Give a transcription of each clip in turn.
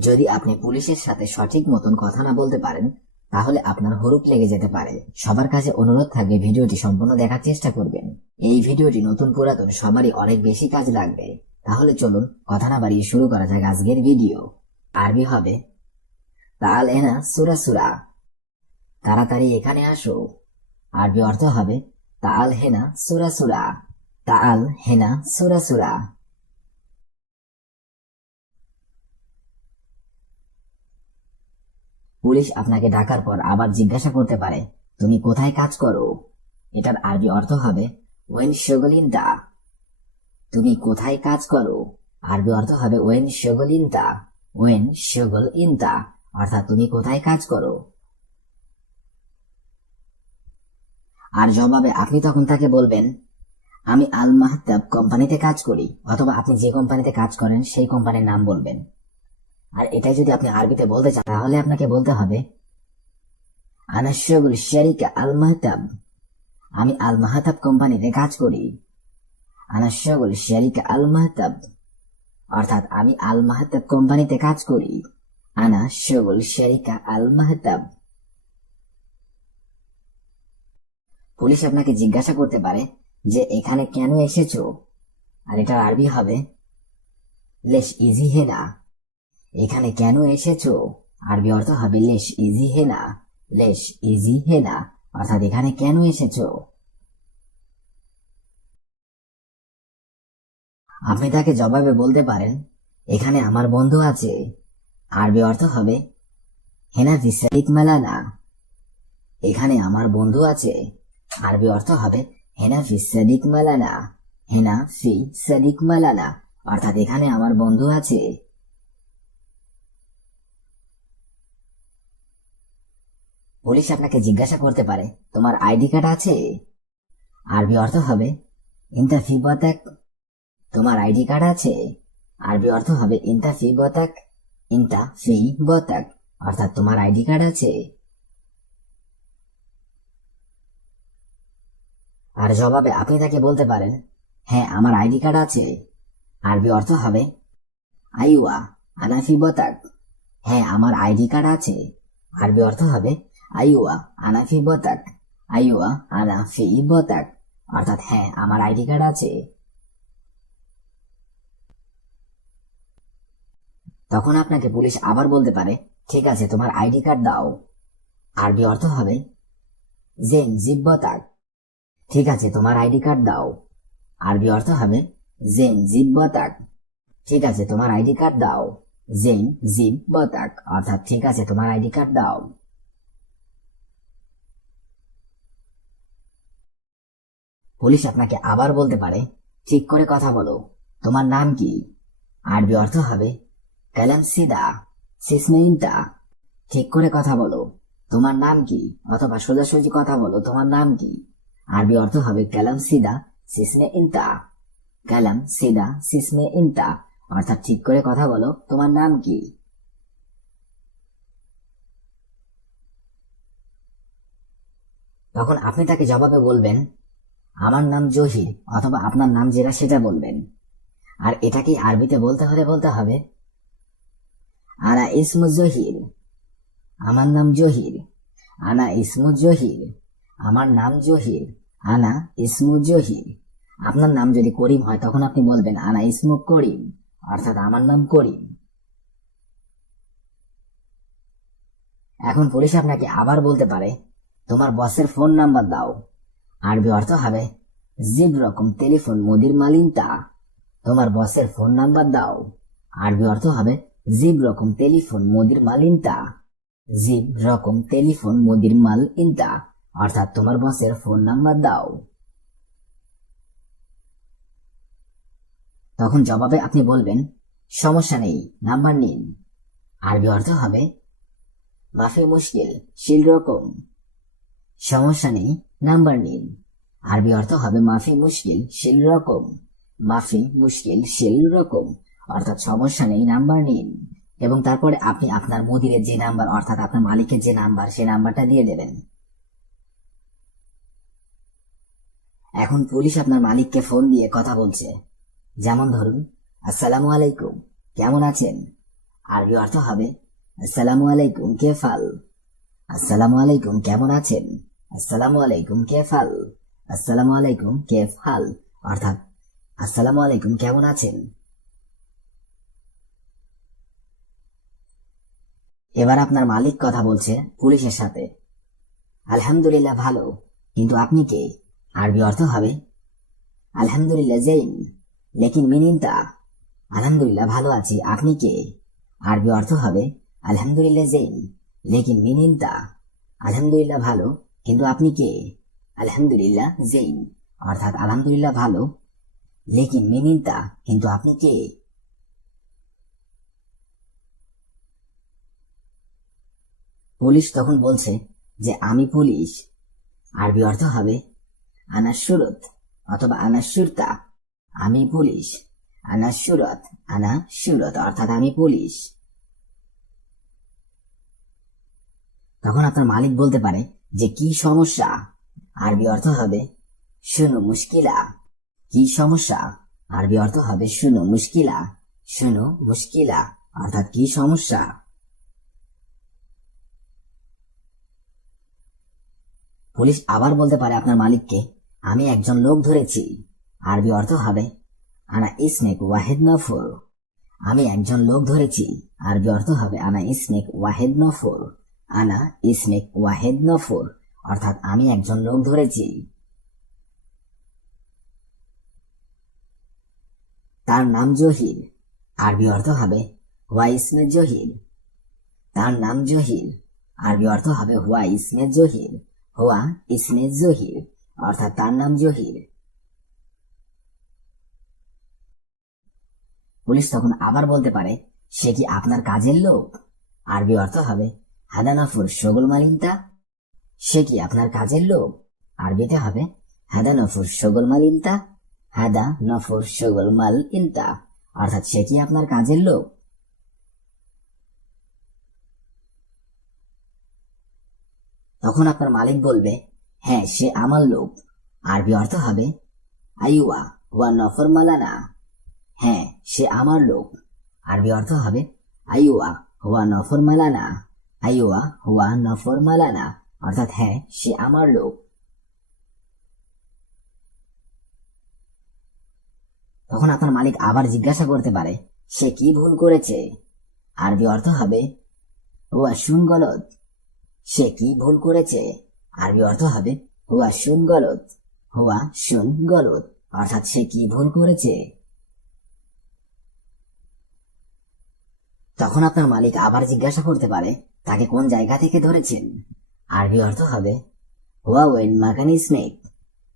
যদি আপনি পুলিশের সাথে সঠিক মতন কথা না বলতে পারেন, তাহলে আপনার হরুপ লেগে যেতে পারে। সবার কাছে অনুরোধ থাকবে ভিডিওটি সম্পূর্ণ দেখার চেষ্টা করবেন। এই ভিডিওটি নতুন পুরাতন, সবারই অনেক বেশি কাজ লাগবে। তাহলে চলুন, কথা না বাড়িয়ে শুরু করা যাক আজকের ভিডিও। আরবি হবে, তাল এনা সুরা সুরা। তাড়াতাড়ি এখানে আসো। আরবি অর্থ হবে, তাল হেনা সুরা সুরা। তাল হেনা সুরা সুরা। পুলিশ আপনাকে ডাকার পর আবার জিজ্ঞাসা করতে পারে, তুমি কোথায় কাজ করো? এটার আরবি অর্থ হবে, ওয়েন শগলিনটা তুমি কোথায় কাজ করো? আরবি অর্থ হবে, ওয়েন শগলিনটা ওয়েন শগল ইনতা অর্থাৎ, তুমি কোথায় কাজ করো? আর জবাবে আপনি তখন তাকে বলবেন, আমি আল মাহতাব কোম্পানিতে কাজ করি। অথবা আপনি যে কোম্পানিতে কাজ করেন, সেই কোম্পানির নাম বলবেন। আর এটাই যদি আপনি আরবিতে বলতে চান, তাহলে আপনাকে বলতে হবে আনাশগুল শারিকা আল মাহতাব আমি আল মাহতাব কোম্পানিতে কাজ করি। আনাশগুল শারিকা আল মাহতাব অর্থাৎ আমি আল মাহতাব কোম্পানিতে কাজ করি। আনা শগুল শারিকা আল মাহতাব পুলিশ আপনাকে জিজ্ঞাসা করতে পারে যে, এখানে কেন এসেছ? আর এটা আরবি হবে, লেশ ইজি হেনা। এখানে কেন এসেছ? আরবি অর্থ হবে লেশ ইজি হেনা। লেশ ইজি হেনা। অর্থাৎ এখানে কেন এসেছ? আপনি তাকে জবাবে বলতে পারেন, এখানে আমার বন্ধু আছে। আরবি অর্থ হবে, হেনা ফিসারিক মালানা। এখানে আমার বন্ধু আছে। আরবি অর্থ হবে, হেনা ফি মালানা। হেনা ফি, সাদিক মালানা। অর্থাৎ এখানে আমার বন্ধু আছে। পুলিশ আপনাকে জিজ্ঞাসা করতে পারে, তোমার আইডি কার্ড আছে? আরবি অর্থ হবে ইন্তা ফি বতাক তোমার আইডি কার্ড আছে? আরবি অর্থ হবে ইন্তা ফি বতাক ইন্তা ফি বতাক অর্থাৎ তোমার আইডি কার্ড আছে। আর জবাবে আপনি তাকে বলতে পারেন হ্যাঁ আমার আইডি কার্ড আছে। আরবি অর্থ হবে, আইওয়া আনাফি বতাক হ্যাঁ আমার আইডি কার্ড আছে। আরবি অর্থ হবে আইওয়া আনাফি বতাক আইওয়া আনাফি বতাক অর্থাৎ হ্যাঁ আমার আইডি কার্ড আছে তখন আপনাকে পুলিশ আবার বলতে পারে ঠিক আছে তোমার আইডি কার্ড দাও আরবি অর্থ হবে জেন জিব্বতাক ঠিক আছে তোমার আইডি কার্ড দাও আরবি অর্থ হবে জেন জিব বতাক ঠিক আছে তোমার আইডি কার্ড দাও জেন জিব বতাক অর্থাৎ ঠিক আছে তোমার আইডি কার্ড দাও পুলিশ আপনাকে আবার বলতে পারে, ঠিক করে কথা বলো। তোমার নাম কি? আরবি অর্থ হবে, কালাম সিদা সিসমেইনটা ঠিক করে কথা বলো। তোমার নাম কি? অথবা সোজাসুজি কথা বলো, তোমার নাম কি? আরবি অর্থ হবে, কালাম সিদা সিসমে ইন্তা কালাম সিদা সিসমে ইন্তা অর্থাৎ ঠিক করে কথা বলো, তোমার নাম কি? তখন আপনি তাকে জবাবে বলবেন আমার নাম জহির, অথবা আপনার নাম যেটা সেটা বলবেন। আর এটাকে আরবিতে বলতে হলে বলতে হবে? আনা ইসমু জহির, আমার নাম জহির। আনা ইসমু জহির, আমার নাম জহির। আনা ইসমু জহির, আপনার নাম যদি করিম হয়, তখন আপনি বলবেন আনা ইসমু করিম, অর্থাৎ আমার নাম করিম। এখন পুলিশ আপনাকে আবার বলতে পারে, তোমার বসের ফোন নাম্বার দাও। আরবি অর্থ হবে। জিব রকম টেলিফোন মুদির মালিনটা। তোমার বসের ফোন নাম্বার দাও। আরবি অর্থ হবে জিব রকম টেলিফোন মুদির মালিনটা। জিব রকম টেলিফোন মুদির মাল ইনতা অর্থাৎ তোমার বসের ফোন নাম্বার দাও। তখন জবাবে আপনি বলবেন, সমস্যা নেই, নাম্বার নিন। আরবি অর্থ হবে, মাফি মুশকিল, শিল রকম। সমস্যা নেই নাম্বার নিন আরবি অর্থ হবে মাফি মুশকিল, শিল রকম। মাফি মুশকিল, শিল রকম। অর্থাৎ সমস্যা নেই নাম্বার নিন এবং তারপরে আপনি আপনার মুদিরের যে নাম্বার অর্থাৎ আপনার মালিকের যে নাম্বার সেই নাম্বারটা দিয়ে দেবেন। এখন পুলিশ আপনার মালিককে ফোন দিয়ে কথা বলছে। যেমন ধরুন, আসসালামু আলাইকুম, কেমন আছেন? আরবি অর্থ হবে, আসসালামু আলাইকুম, কেফাল। আসসালামু আলাইকুম, কেমন আছেন? আসসালামু আলাইকুম কেফাল আসসালামু আলাইকুম, কেফ হাল। অর্থাৎ, আসসালামু আলাইকুম, কেমন আছেন? এবার আপনার মালিক কথা বলছে পুলিশের সাথে। আলহামদুলিল্লাহ, ভালো। কিন্তু আপনি কে? আরবি অর্থ হবে, আলহামদুলিল্লাহ জৈন লেকিন মিনিনতা আলহামদুলিল্লাহ, ভালো আছি। আপনি কে? আরবি অর্থ হবে, আলহামদুলিল্লাহ জৈন লেকিন মিনিনতা আলহামদুলিল্লাহ, ভালো। কিন্তু আপনি কে? আলহামদুলিল্লাহ জৈন অর্থাৎ আলহামদুলিল্লাহ ভালো। লেকিন মিনিনতা, কিন্তু আপনি কে? পুলিশ তখন বলছে যে আমি পুলিশ। আরবি অর্থ হবে আনা সুরত অথবা আনা সুরতা আমি পুলিশ। আনা সুরত আনা সুরত অর্থাৎ আমি পুলিশ। তখন আপনার মালিক বলতে পারে যে কি সমস্যা? আরবি অর্থ হবে, শুনো মুশকিলা। কি সমস্যা? আরবি অর্থ হবে, শুনো মুশকিলা। শুনো মুশকিলা। অর্থাৎ কি সমস্যা? পুলিশ আবার বলতে পারে আপনার মালিককে, আমি একজন লোক ধরেছি। আরবি অর্থ হবে, আনা ইসনেক ওয়াহেদ নফর। আমি একজন লোক ধরেছি। আরবি অর্থ হবে, আনা ইসনেক ওয়াহেদ নফর। আনা ইসনেক ওয়াহেদ নফর, অর্থাৎ আমি একজন লোক ধরেছি। তার নাম জহির, আরবি অর্থ হবে হুয়া ইসমে জহির। তার নাম জহির, আরবি অর্থ হবে হুয়া ইসমে জহির, হুয়া ইসমে জহির, অর্থাৎ তার নাম জহির। পুলিশ তখন আবার বলতে পারে, সে কি আপনার কাজের লোক? আরবি অর্থ হবে হাদানাফুর শগুল মালিনতা? সে কি আপনার কাজের লোক? আরবিতে হবে হাদা নফুর শগুল মালিনতা? হাদা নফুর শগুল মাল ইনতা অর্থাৎ সে কি আপনার কাজের লোক? তখন আপনার মালিক বলবে হ্যাঁ সে আমার লোক। আরবি অর্থ হবে? আইওয়া ওয়া নফর মালানা। হ্যাঁ সে আমার লোক। আরবি অর্থ হবে? আইওয়া হুয়া নফর মালানা। আইওয়া হুয়া নফর মালানা অর্থাৎ হ্যাঁ সে আমার লোক। তখন আপনার মালিক আবার জিজ্ঞাসা করতে পারে, সে কি ভুল করেছে? আরবি অর্থ হবে, হুয়া শুন গলত সে কি ভুল করেছে? আরবি অর্থ হবে, হুয়া শুন গলত হুয়া শুন গলত অর্থাৎ সে কি ভুল করেছে? তখন আপনার মালিক আবার জিজ্ঞাসা করতে পারে তাকে কোন জায়গা থেকে ধরেছেন? আরবি অর্থ হবে হুয়া ওয়েন মাকানি স্নেক।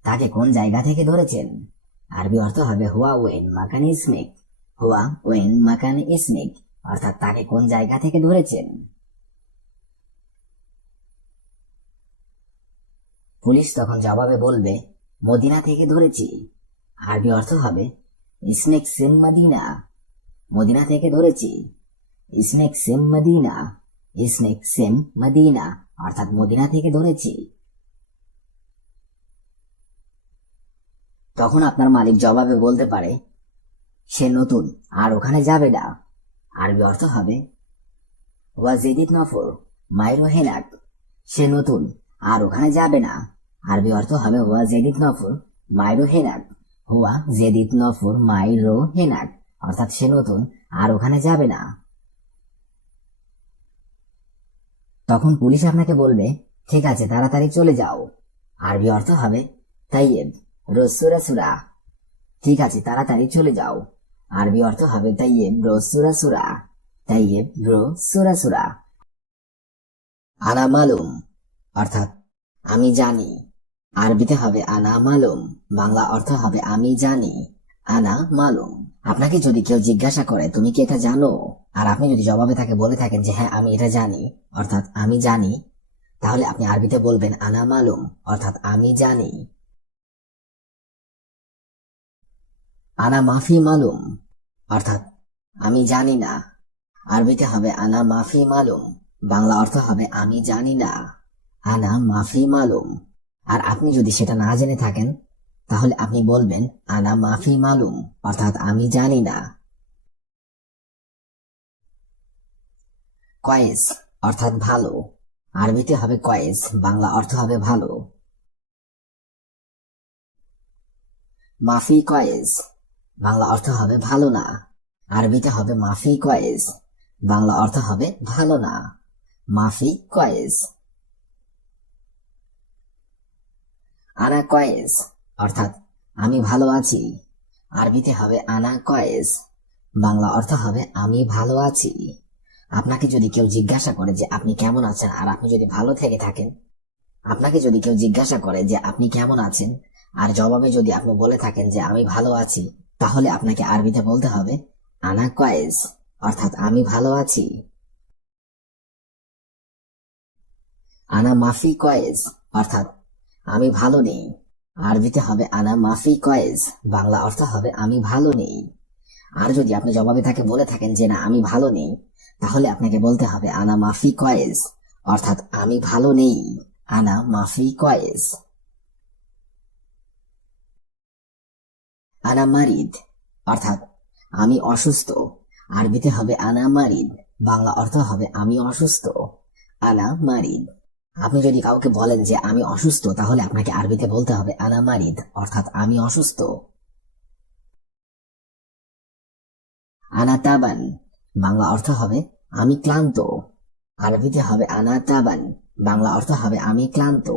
তাকে কোন জায়গা থেকে ধরেছেন? আরবি অর্থ হবে হুয়া ওয়েন মাকানি স্নেক। হুয়া ওয়েন মাকানি স্নেক। অর্থাৎ তাকে কোন জায়গা থেকে ধরেছেন? পুলিশ তখন জবাবে বলবে, মদিনা থেকে ধরেছি। আরবি অর্থ হবে, স্নেক সেম মদিনা। মদিনা থেকে ধরেছি। Snake same Medina. Snake same Medina অর্থাৎ মদিনা থেকে ধরেছি। তখন আপনার মালিক জবাবে বলতে পারে, সে নতুন, আর ওখানে যাবে না। আরবি অর্থ হবে, ওয়া জেদিদ নফর মাইরো হেনাক সে নতুন, আর ওখানে যাবে না। আরবি অর্থ হবে হুয়া জেদিত নফর মাইরো হেনাক হুয়া জেদিদ নফর মাইরো হেনাক অর্থাৎ সে নতুন, আর ওখানে যাবে না। তখন পুলিশ আপনাকে বলবে, ঠিক আছে, তাড়াতাড়ি চলে যাও। আরবি অর্থ হবে তাইয়েব রোজ সুরা। ঠিক আছে, তাড়াতাড়ি চলে যাও। আরবি অর্থ হবে তাইয়েব রোজ সুরা। তাইয়েব রো সুরা। সুরা আনা মালুম অর্থাৎ, আমি জানি। আরবিতে হবে আনা মালুম বাংলা অর্থ হবে, আমি জানি। আনা মালুম। আপনাকে যদি কেউ জিজ্ঞাসা করে, তুমি কি এটা জানো? আর আপনি যদি জবাবে তাকে বলে থাকেন যে হ্যাঁ আমি এটা জানি, অর্থাৎ, আমি জানি, তাহলে আপনি আরবিতে বলবেন আনা মালুম, অর্থাৎ, আমি জানি। আনা মাফি মালুম, অর্থাৎ, আমি জানি না। আরবিতে হবে আনা মাফি মালুম। বাংলা অর্থ হবে, আমি জানি না। আনা মাফি মালুম। আর আপনি যদি সেটা না জেনে থাকেন তাহলে আপনি বলবেন, আনা মাফি মালুম। অর্থাৎ, আমি জানি না। কয়েস, অর্থাৎ ভালো। আরবিতে হবে কয়েস, বাংলা অর্থ হবে ভালো। মাফি কয়েস, বাংলা অর্থ হবে ভালো না। আরবিতে হবে মাফি কয়েস, বাংলা অর্থ হবে ভালো না। মাফি কয়েস। আনা কয়েস অর্থাৎ আমি ভালো আছি। আরবিতে হবে আনা কয়েস বাংলা অর্থ হবে আমি ভালো আছি। আপনাকে যদি কেউ জিজ্ঞাসা করে যে আপনি কেমন আছেন আর আপনি যদি ভালো থেকে থাকেন, আপনাকে যদি কেউ জিজ্ঞাসা করে যে আপনি কেমন আছেন আর জবাবে যদি আপনি বলে থাকেন যে আমি ভালো আছি, তাহলে আপনাকে আরবিতে বলতে হবে আনা কয়েস অর্থাৎ আমি ভালো আছি। আনা মাফি কয়েস অর্থাৎ আমি ভালো নেই। আরবিতে হবে আনা মাফি কয়েজ, বাংলা অর্থ হবে আমি ভালো নেই। আর যদি আপনি জবাবে তাকে বলে থাকেন যে না, আমি ভালো নেই, তাহলে আপনাকে বলতে হবে আনা মাফি কয়েজ, অর্থাৎ আমি ভালো নেই আনা মাফি কয়েজ। আনা মারিদ অর্থাৎ আমি অসুস্থ, আরবিতে হবে আনা মারিদ বাংলা অর্থ হবে আমি অসুস্থ। আনা মারিদ আপনি যদি কাউকে বলেন যে আমি অসুস্থ, তাহলে আপনাকে আরবিতে বলতে হবে আনা মারিদ অর্থাৎ আমি অসুস্থ। আনা তাবান বাংলা অর্থ হবে আমি ক্লান্ত। আরবিতে হবে আনা তাবান বাংলা অর্থ হবে আমি ক্লান্ত।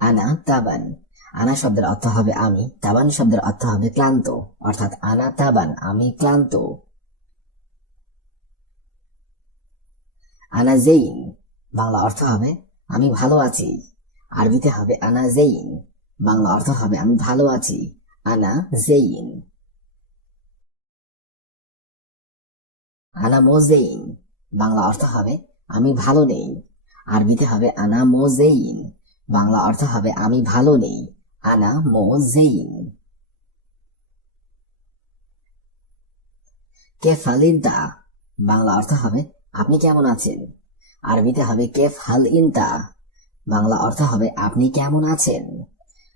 আনা তাবান আনা শব্দের অর্থ হবে আমি, তাবান শব্দের অর্থ হবে ক্লান্ত, অর্থাৎ আনা তাবান আমি ক্লান্ত। আনা জেইন বাংলা অর্থ হবে আমি ভালো আছি। আরবিতে হবে আনা জেইন। বাংলা অর্থ হবে আমি ভালো আছি। আনা জেইন। আনা মোজেইন বাংলা অর্থ হবে আমি ভালো নেই। আরবিতে হবে আনা মোজেইন বাংলা অর্থ হবে আমি ভালো নেই। আনা মোজেইন কেফ হালিনতা বাংলা অর্থ হবে, আপনি কেমন আছেন? আরবিতে হবে কেফ হাল ইনতা। বাংলা অর্থ হবে, আপনি কেমন আছেন?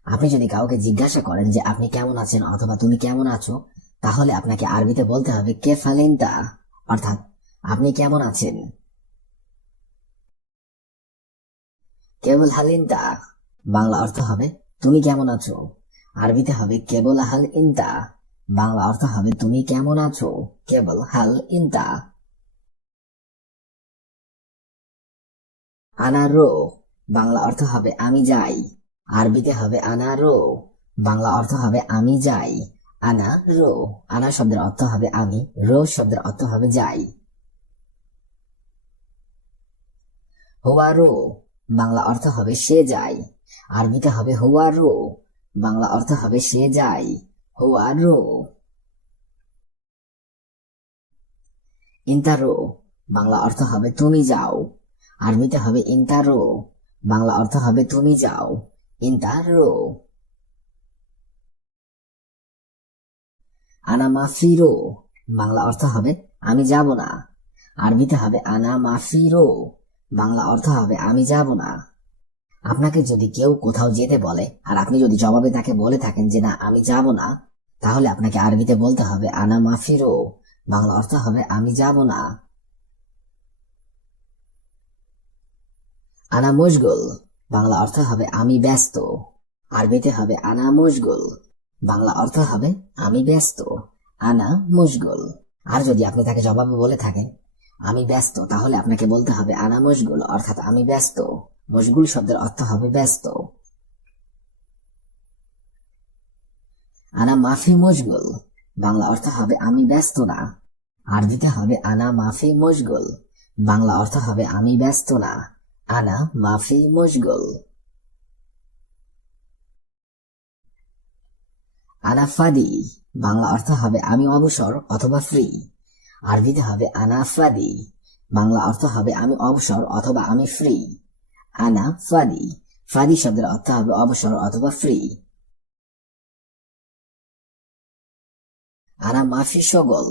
আপনি যদি কাউকে জিজ্ঞাসা করেন যে, আপনি কেমন আছেন? অথবা, তুমি কেমন আছো? তাহলে আপনাকে আরবিতে বলতে হবে, কেফ হালিনতা অর্থাৎ, আপনি কেমন আছেন? কেবল হালিনতা বাংলা অর্থ হবে, তুমি কেমন আছো? আরবিতে হবে, কেবল হাল ইনতা। বাংলা অর্থ হবে, তুমি কেমন আছো? কেবল হাল ইনতা। আনারো, বাংলা অর্থ হবে আমি যাই। আরবিতে হবে আনারো, বাংলা অর্থ হবে আমি যাই। আনা রো আনা শব্দের অর্থ হবে আমি, রো শব্দের অর্থ হবে যাই। হোয়ারো, বাংলা অর্থ হবে সে যায় আরবিতে হবে হোয়ারো, বাংলা অর্থ হবে সে যায় হোয়ারো। ইন্তারো, বাংলা অর্থ হবে তুমি যাও। আরবিতে হবে ইন্তারো, বাংলা অর্থ হবে তুমি যাও। ইন্তারো। আনা মাফিরো বাংলা অর্থ হবে আমি যাব না। আরবিতে হবে আনা মাফিরো বাংলা অর্থ হবে আমি যাব না। আপনাকে যদি কেউ কোথাও যেতে বলে আর আপনি যদি জবাবে তাকে বলে থাকেন যে না, আমি যাব না, তাহলে আপনাকে আরবিতে বলতে হবে আনা মাফিরো বাংলা অর্থ হবে আমি যাব না। আনা মশগুল। বাংলা অর্থ হবে আমি ব্যস্ত। আরবিতে হবে আনা মশগুল। বাংলা অর্থ হবে আমি ব্যস্ত। আনা মশগুল। আর যদি আপনি তাকে জবাবে বলে থাকেন, আমি ব্যস্ত, তাহলে আপনাকে বলতে হবে আনা মশগুল, অর্থাৎ আমি ব্যস্ত। মশগুল শব্দের অর্থ হবে ব্যস্ত। আনা মাফি মশগুল। বাংলা অর্থ হবে আমি ব্যস্ত না। আরবিতে হবে আনা মাফি মশগুল। বাংলা অর্থ হবে আমি ব্যস্ত না। আনা মাফি মশগুল। আনা ফাদি, বাংলা অর্থ হবে আমি অবসর অথবা ফ্রি আরবিতে হবে আনা ফাদি, বাংলা অর্থ হবে আমি অবসর অথবা আমি ফ্রি আনা ফাদি ফাদি শব্দের অর্থ হবে অবসর অথবা ফ্রি আনা মাফি সগল,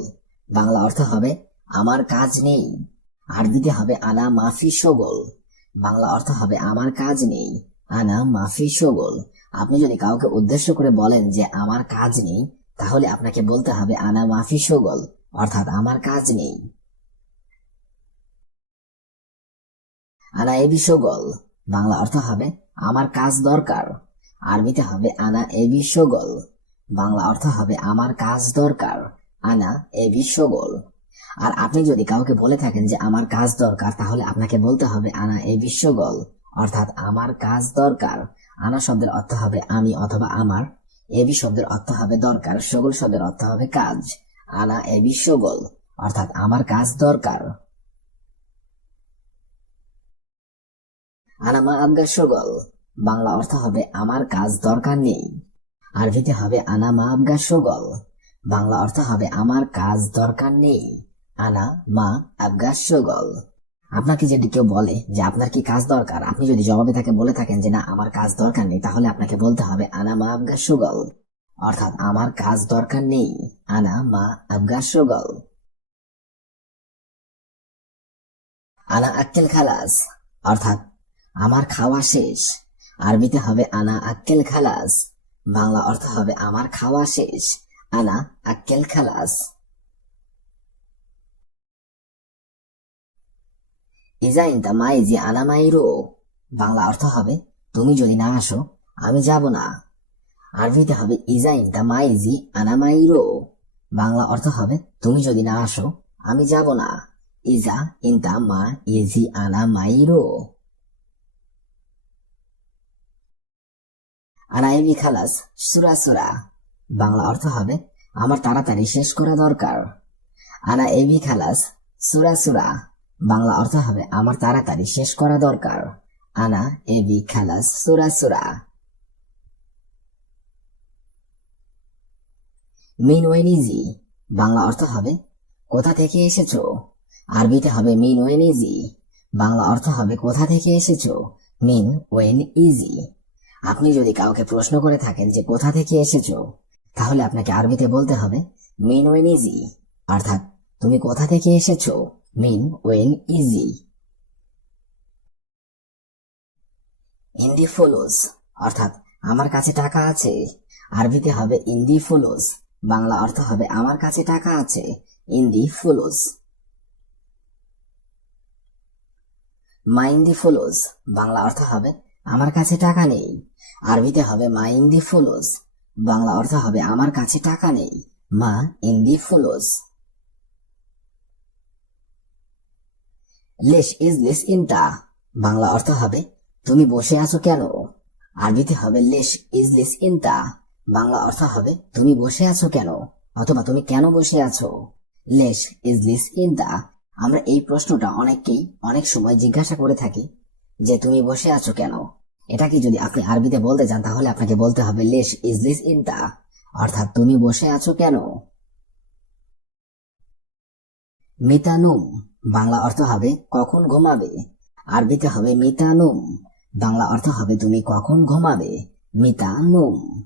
বাংলা অর্থ হবে আমার কাজ নেই। আরবিতে হবে আনা মাফি সগল। বাংলা অর্থ হবে আমার কাজ নেই। আনা মাফি সগল। আপনি যদি কাউকে উদ্দেশ্য করে বলেন যে আমার কাজ নেই, তাহলে আপনাকে বলতে হবে আনা মাফি সগল, অর্থাৎ আমার কাজ নেই। আনা এবি সগল। বাংলা অর্থ হবে আমার কাজ দরকার। আরবিতে হবে আনা এবি সগল। বাংলা অর্থ হবে আমার কাজ দরকার। আনা এবি সগল। আর আপনি যদি কাউকে বলে থাকেন যে আমার কাজ দরকার, তাহলে আপনাকে বলতে হবে আনা এ বিশ্বগল অর্থাৎ আমার কাজ দরকার। আনা শব্দের অর্থ হবে আমি অথবা আমার। এবি শব্দের অর্থ হবে দরকার। সগল শব্দের অর্থ হবে কাজ। আনা এ বিশ্বগল অর্থাৎ আমার কাজ দরকার। আনা মা আবগা সগল। বাংলা অর্থ হবে আমার কাজ দরকার নেই। আরবিতে হবে আনা মা আবগা সগল। বাংলা অর্থ হবে আমার কাজ দরকার নেই। আনা মা আবগা সগল। আপনাকে যদি কেউ বলে যে আপনার কি কাজ দরকার, আপনি যদি জবাবে তাকে বলে থাকেন যে না, আমার কাজ দরকার নেই, তাহলে আপনাকে বলতে হবে আনা মা আবগা সুগল। অর্থাৎ আমার কাজ দরকার নেই আনা মা আবগা সুগল। আনা আক্কেল খালাস, অর্থাৎ আমার খাওয়া শেষ। আরবিতে হবে আনা আক্কেল খালাস, বাংলা অর্থ হবে আমার খাওয়া শেষ। আনা আক্কেল খালাস। বাংলা অর্থ হবে, তুমি যদি না আসো, আমি যাব না। আরবিতে হবে বাংলা অর্থ হবে, তুমি যদি না আসো, আমি যাব না। ইজা মা ইজি আনাইবি খালাস, সুরা সুরা, বাংলা অর্থ হবে, আমার তাড়াতাড়ি শেষ করা দরকার। আনা এবি খালাস, সুরা সুরা বাংলা অর্থ হবে আমার তাড়াতাড়ি শেষ করা দরকার। আনা এবি খালাস সুরা সুরা। মিন ওয়েনিজি বাংলা অর্থ হবে, কোথা থেকে এসেছ? আরবিতে হবে মিন ওয়েনিজি বাংলা অর্থ হবে, কোথা থেকে এসেছ? মিন ওয়েন ইজি আপনি যদি কাউকে প্রশ্ন করে থাকেন যে কোথা থেকে এসেছ, তাহলে আপনাকে আরবিতে বলতে হবে মিন ওয়েন ইজি অর্থাৎ, তুমি কোথা থেকে এসেছ? মিন ওয়েন ইজি ইন্দি ফুলুস অর্থাৎ আমার কাছে টাকা আছে। আরবিতে হবে ইন্দি ফুলুস বাংলা অর্থ হবে আমার কাছে টাকা আছে। ইন্দি ফুলুস মাইন্দি ফুলুস বাংলা অর্থ হবে আমার কাছে টাকা নেই। আরবিতে হবে মা ইন্দি ফুলুস বাংলা অর্থ হবে আমার কাছে টাকা নেই। মা ইন্দি ফুলুস লেশ ইজ লেস ইনটা বাংলা অর্থ হবে, তুমি বসে আছো কেন? আরবিতে হবে লেশ ইজ লেস ইনটা বাংলা অর্থ হবে, তুমি বসে আছো কেন? অথবা তুমি কেন বসে আছো? লেশ ইজ লেস ইনটা আমরা এই প্রশ্নটা অনেককেই অনেক সময় জিজ্ঞাসা করে থাকি যে তুমি বসে আছো কেন? এটা কি যদি আপনি আরবিতে বলতে চান, তাহলে আপনাকে বলতে হবে লেশ ইজ লিস ইনটা অর্থাৎ তুমি বসে আছো কেন? মিতানুম বাংলা অর্থ হবে কখন ঘুমাবে? আরবিতে হবে মিতানুম। বাংলা অর্থ হবে তুমি কখন ঘুমাবে? মিতানুম।